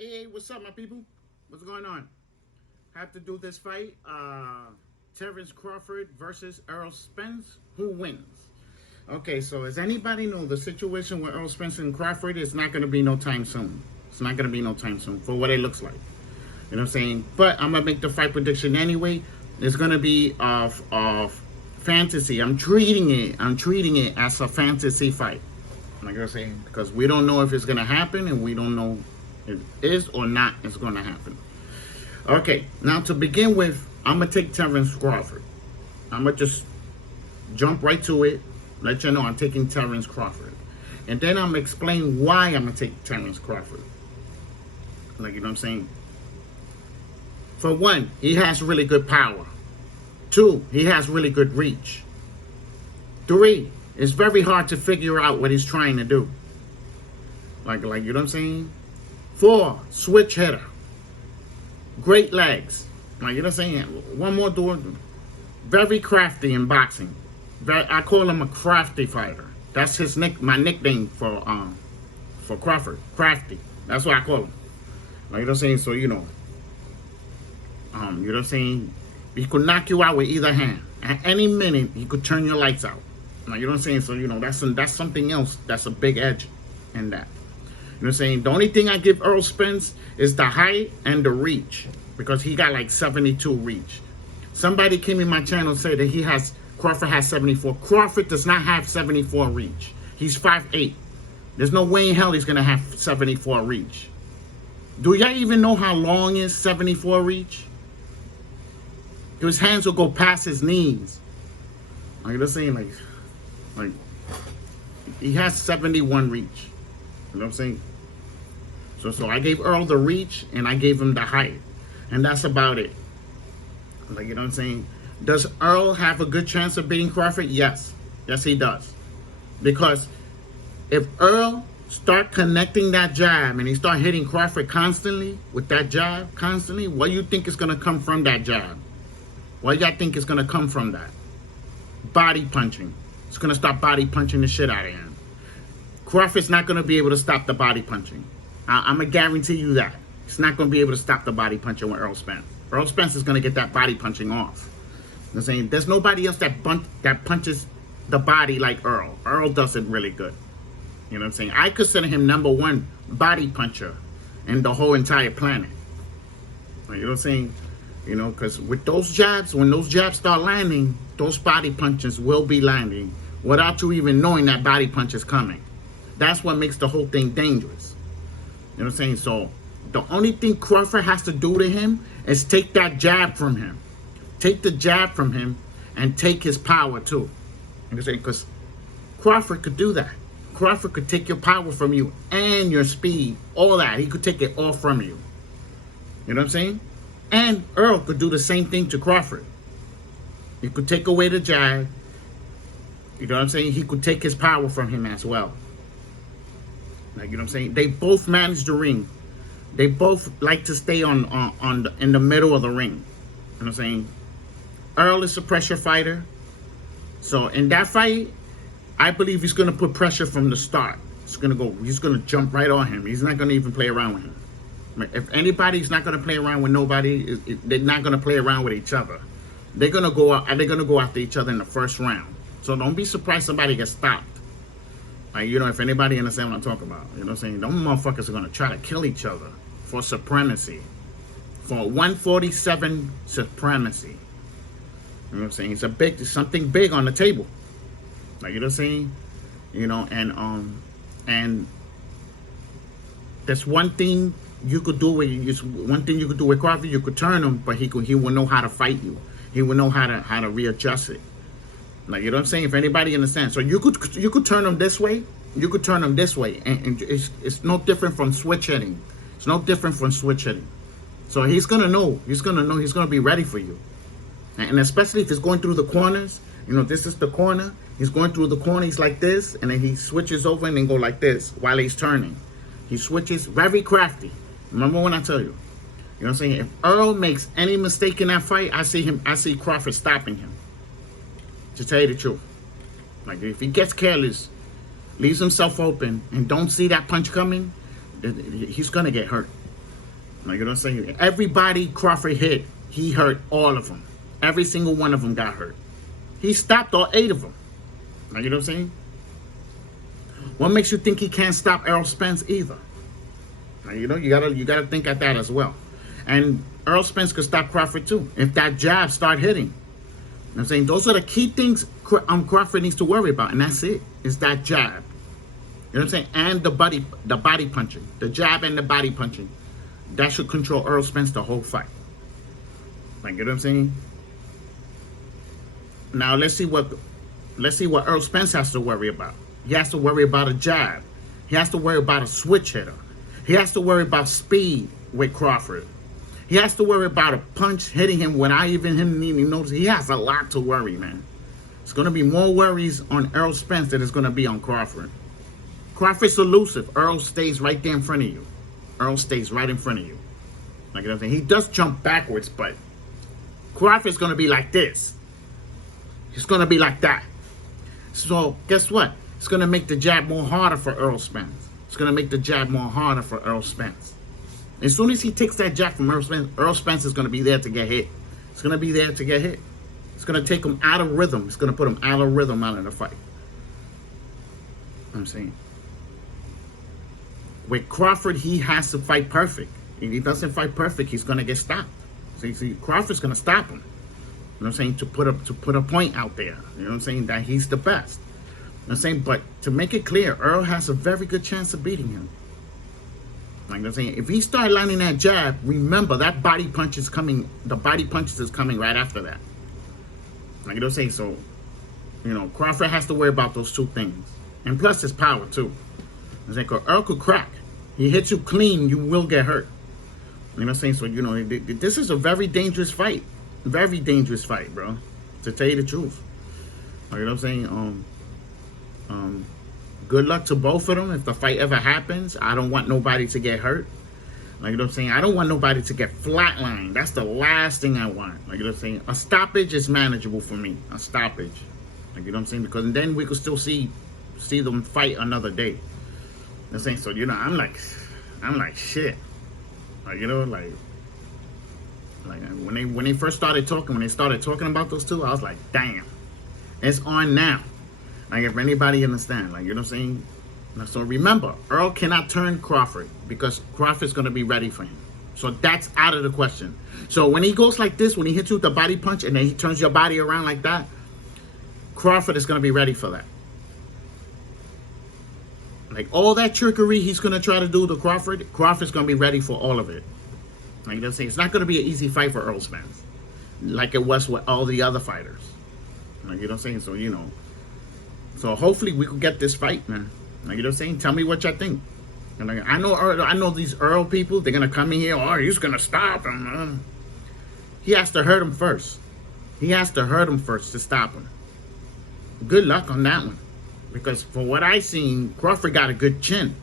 Hey, what's up, my people? What's going on? Have to do this fight. Terrence Crawford versus Errol Spence. Who wins? Okay, so as anybody know, the situation with Errol Spence and Crawford is not going to be no time soon. It's not going to be no time soon for what it looks like. You know what I'm saying? But I'm going to make the fight prediction anyway. It's going to be of fantasy. I'm treating it as a fantasy fight. Like I was saying, because we don't know if it's going to happen, and we don't know if it is or not it's going to happen. Okay, now to begin with, I'm going to take Terrence Crawford. I'm going to just jump right to it, let you know I'm taking Terrence Crawford. And then I'm going to explain why I'm going to take Terrence Crawford. Like, you know what I'm saying? For one, he has really good power. Two, he has really good reach. Three, it's very hard to figure out what he's trying to do. Like you know what I'm saying? Four, switch hitter. Great legs. Like, you know what I'm saying? One more door. Very crafty in boxing. I call him a crafty fighter. That's his my nickname for Crawford. Crafty. That's what I call him. Like, you know what I'm saying? So, you know what I'm saying? He could knock you out with either hand. At any minute, he could turn your lights out. Like, you know what I'm saying? So, you know, that's something else. That's a big edge in that. You know what I'm saying? The only thing I give Errol Spence is the height and the reach, because he got like 72 reach. Somebody came in my channel and said that Crawford has 74. Crawford does not have 74 reach. He's 5'8". There's no way in hell he's going to have 74 reach. Do y'all even know how long is 74 reach? His hands will go past his knees. Like, you know what I'm saying? Like he has 71 reach. You know what I'm saying? So I gave Earl the reach and I gave him the height. And that's about it. Like, you know what I'm saying? Does Earl have a good chance of beating Crawford? Yes. Yes, he does. Because if Earl start connecting that jab and he start hitting Crawford constantly with that jab, constantly, what do you think is going to come from that jab? What do y'all think is going to come from that? Body punching. It's going to start body punching the shit out of him. Crawford's not going to be able to stop the body punching. I'm going to guarantee you that. He's not going to be able to stop the body punching with Errol Spence. Errol Spence is going to get that body punching off. You know what I'm saying? There's nobody else that punches the body like Earl. Earl does it really good. You know what I'm saying? I consider him #1 body puncher in the whole entire planet. You know what I'm saying? You know, because with those jabs, when those jabs start landing, those body punches will be landing without you even knowing that body punch is coming. That's what makes the whole thing dangerous. You know what I'm saying? So the only thing Crawford has to do to him is take that jab from him. Take the jab from him and take his power too. You know what I'm saying? Because Crawford could do that. Crawford could take your power from you and your speed, all that. He could take it all from you. You know what I'm saying? And Earl could do the same thing to Crawford. He could take away the jab. You know what I'm saying? He could take his power from him as well. Like, you know what I'm saying? They both manage the ring. They both like to stay in the middle of the ring. You know what I'm saying? Earl is a pressure fighter. So in that fight, I believe he's going to put pressure from the start. He's going to jump right on him. He's not going to even play around with him. If anybody's not going to play around with nobody, they're not going to play around with each other. They're going to go out and they're going to go after each other in the first round. So don't be surprised somebody gets stopped. Like, you know, if anybody understands what I'm talking about, you know what I'm saying? Those motherfuckers are going to try to kill each other for supremacy. For 147 supremacy. You know what I'm saying? It's something big on the table. Like, you know what I'm saying? You know, and there's one thing you could do with Crawford. You could turn him, but he will know how to fight you. He will know how to readjust it. Like, you know what I'm saying? If anybody understands, so you could turn him this way, you could turn him this way, and it's no different from switch hitting. It's no different from switch hitting. So he's gonna know. He's gonna be ready for you, and especially if he's going through the corners. You know, this is the corner. He's going through the corner. He's like this, and then he switches over and then go like this while he's turning. He switches, very crafty. Remember when I tell you? You know what I'm saying? If Earl makes any mistake in that fight, I see Crawford stopping him. To tell you the truth. Like, if he gets careless, leaves himself open, and don't see that punch coming, he's gonna get hurt. Like, you know what I'm saying? Everybody Crawford hit, he hurt all of them. Every single one of them got hurt. He stopped all 8 of them. Like, you know what I'm saying? What makes you think he can't stop Errol Spence either? Like, you know, you gotta think at that as well. And Errol Spence could stop Crawford too if that jab start hitting. You know what I'm saying? Those are the key things Crawford needs to worry about, and that's it. It's that jab. You know what I'm saying? And the body punching. The jab and the body punching. That should control Errol Spence the whole fight. Like, you know what I'm saying? Now let's see what Errol Spence has to worry about. He has to worry about a jab. He has to worry about a switch hitter. He has to worry about speed with Crawford. He has to worry about a punch hitting him without even him needing notice. He has a lot to worry, man. It's going to be more worries on Errol Spence than it's going to be on Crawford. Crawford's elusive. Errol stays right there in front of you. Errol stays right in front of you. Like, you know what I'm saying? He does jump backwards, but Crawford's going to be like this. He's going to be like that. So, guess what? It's going to make the jab more harder for Errol Spence. It's going to make the jab more harder for Errol Spence. As soon as he takes that jab from Errol Spence is going to be there to get hit. It's going to be there to get hit. It's going to take him out of rhythm. It's going to put him out of rhythm out of the fight. I'm saying. With Crawford, he has to fight perfect. If he doesn't fight perfect, he's going to get stopped. See, Crawford's going to stop him. You know what I'm saying? To put a point out there. You know what I'm saying? That he's the best. You know what I'm saying? But to make it clear, Errol has a very good chance of beating him. Like I'm saying, if he start landing that jab, remember that body punch is coming. The body punches is coming right after that. Like you know what I'm saying, so you know Crawford has to worry about those 2 things, and plus his power too. It's like Errol could crack. He hits you clean, you will get hurt. You know what I'm saying? So you know this is a very dangerous fight, bro. To tell you the truth, like, you know what I'm saying. Good luck to both of them. If the fight ever happens, I don't want nobody to get hurt. Like, you know what I'm saying? I don't want nobody to get flatlined. That's the last thing I want. Like, you know what I'm saying? A stoppage is manageable for me. A stoppage. Like, you know what I'm saying? Because then we could still see them fight another day. You know what I'm saying? So, you know, I'm like shit. Like, you know, like when they first started talking, when they started talking about those 2, I was like, damn. It's on now. Like, if anybody understand, like, you know what I'm saying? So remember, Errol cannot turn Crawford because Crawford's going to be ready for him. So that's out of the question. So when he goes like this, when he hits you with the body punch and then he turns your body around like that, Crawford is going to be ready for that. Like, all that trickery he's going to try to do to Crawford's going to be ready for all of it. Like, you know what I'm saying? It's not going to be an easy fight for Errol Spence like it was with all the other fighters. Like, you know what I'm saying? So, you know. So hopefully we could get this fight, man. Like, you know what I'm saying? Tell me what y'all think. And like, I know these Errol people, they're gonna come in here, oh, he's gonna stop him. He has to hurt him first. He has to hurt him first to stop him. Good luck on that one. Because for what I seen, Crawford got a good chin.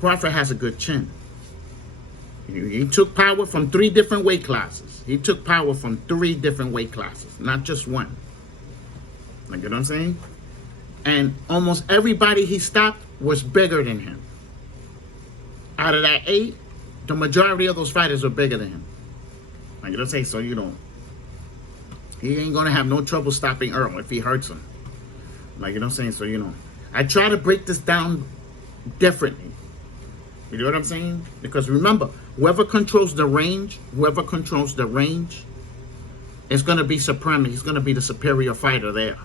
Crawford has a good chin. He took power from 3 different weight classes. He took power from 3 different weight classes, not just one. Like, you know what I'm saying? And almost everybody he stopped was bigger than him. Out of that 8, the majority of those fighters were bigger than him. Like, you know what I'm saying? So, you know, he ain't going to have no trouble stopping Errol if he hurts him. Like, you know what I'm saying? So, you know, I try to break this down differently. You know what I'm saying? Because remember, whoever controls the range is going to be supreme. He's going to be the superior fighter there.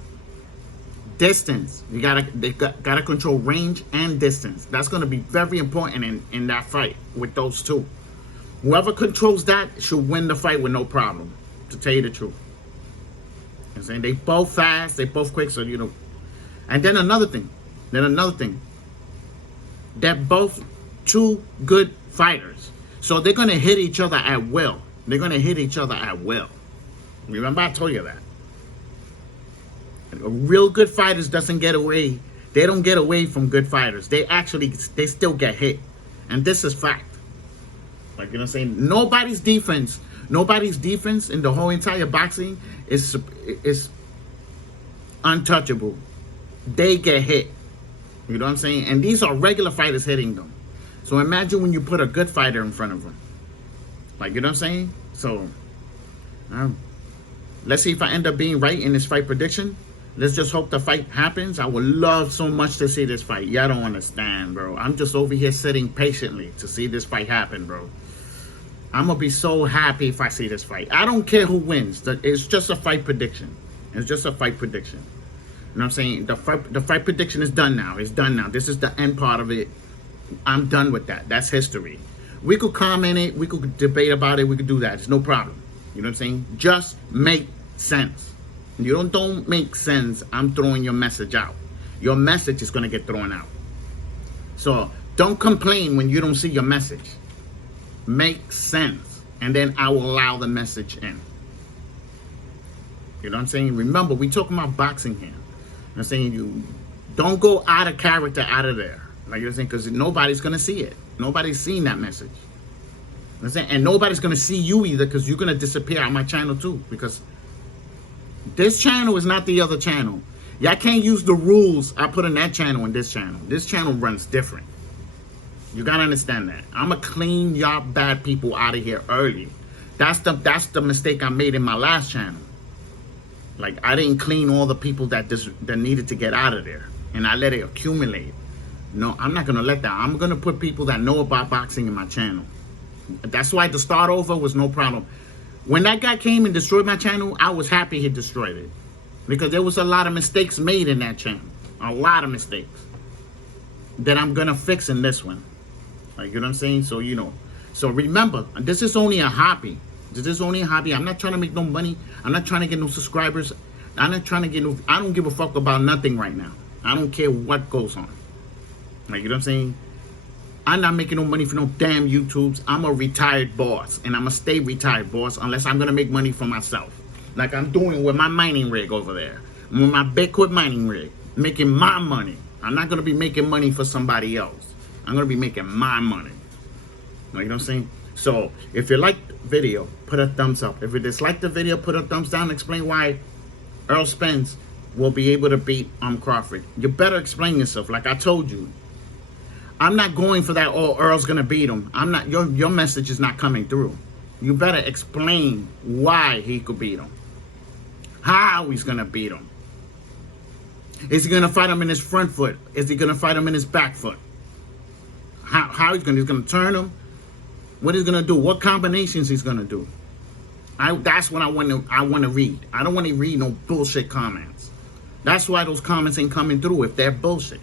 Distance, they gotta control range and distance. That's gonna be very important in that fight with those 2. Whoever controls that should win the fight with no problem. To tell you the truth, I'm saying they both fast, they both quick. So you know, and then another thing, they're both 2 good fighters. So they're gonna hit each other at will. Remember, I told you that. Real good fighters doesn't get away. They don't get away from good fighters. They still get hit. And this is fact. Like, you know what I'm saying? Nobody's defense in the whole entire boxing is untouchable. They get hit. You know what I'm saying? And these are regular fighters hitting them. So imagine when you put a good fighter in front of them. Like, you know what I'm saying? So, let's see if I end up being right in this fight prediction. Let's just hope the fight happens. I would love so much to see this fight. Y'all don't understand, bro. I'm just over here sitting patiently to see this fight happen, bro. I'm going to be so happy if I see this fight. I don't care who wins. It's just a fight prediction. It's just a fight prediction. You know what I'm saying? The fight prediction is done now. It's done now. This is the end part of it. I'm done with that. That's history. We could comment it. We could debate about it. We could do that. It's no problem. You know what I'm saying? Just make sense. You don't make sense, I'm throwing your message out. Your message is going to get thrown out. So don't complain when you don't see your message. Make sense. And then I will allow the message in. You know what I'm saying? Remember, we're talking about boxing here. I'm saying you don't go out of character out of there. Like you're saying, because nobody's going to see it. Nobody's seeing that message. You know I'm saying? And nobody's going to see you either, because you're going to disappear on my channel too. Because this channel is not the other channel. Y'all can't use the rules I put in that channel and this channel. This channel runs different. You gotta understand that. I'ma clean y'all bad people out of here early. That's the mistake I made in my last channel. Like, I didn't clean all the people that needed to get out of there, and I let it accumulate. No, I'm not gonna let that. I'm gonna put people that know about boxing in my channel. That's why the start over was no problem. When that guy came and destroyed my channel, I was happy he destroyed it. Because there was a lot of mistakes made in that channel. A lot of mistakes. That I'm going to fix in this one. Like, you know what I'm saying? So, you know. So, remember, this is only a hobby. This is only a hobby. I'm not trying to make no money. I'm not trying to get no subscribers. I'm not trying to get no... I don't give a fuck about nothing right now. I don't care what goes on. Like, you know what I'm saying? I'm not making no money for no damn YouTubes. I'm a retired boss, and I'm going to stay retired boss unless I'm going to make money for myself. Like I'm doing with my mining rig over there. With my Bitcoin mining rig. Making my money. I'm not going to be making money for somebody else. I'm going to be making my money. You know what I'm saying? So, if you like the video, put a thumbs up. If you dislike the video, put a thumbs down. Explain why Errol Spence will be able to beat Crawford. You better explain yourself. Like I told you. I'm not going for that, oh, Earl's going to beat him. I'm not, your message is not coming through. You better explain why he could beat him. How he's going to beat him. Is he going to fight him in his front foot? Is he going to fight him in his back foot? How he's going to turn him? What he's going to do? What combinations he's going to do? That's what I want to read. I don't want to read no bullshit comments. That's why those comments ain't coming through if they're bullshit.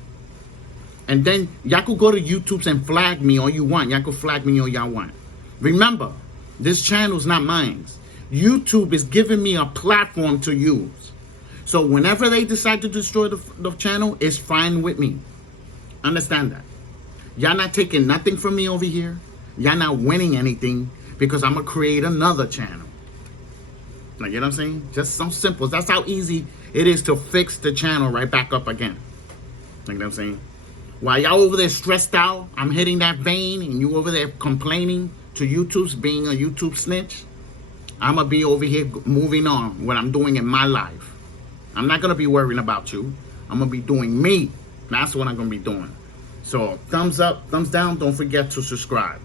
And then y'all could go to YouTube and flag me all you want. Y'all could flag me all y'all want. Remember, this channel is not mine. YouTube is giving me a platform to use. So whenever they decide to destroy the channel, it's fine with me. Understand that. Y'all not taking nothing from me over here. Y'all not winning anything because I'm going to create another channel. Like, you know what I'm saying? Just some simple. That's how easy it is to fix the channel right back up again. Like, you know what I'm saying? While y'all over there stressed out, I'm hitting that vein, and you over there complaining to YouTube's being a YouTube snitch, I'm going to be over here moving on what I'm doing in my life. I'm not going to be worrying about you. I'm going to be doing me. That's what I'm going to be doing. So, thumbs up, thumbs down. Don't forget to subscribe.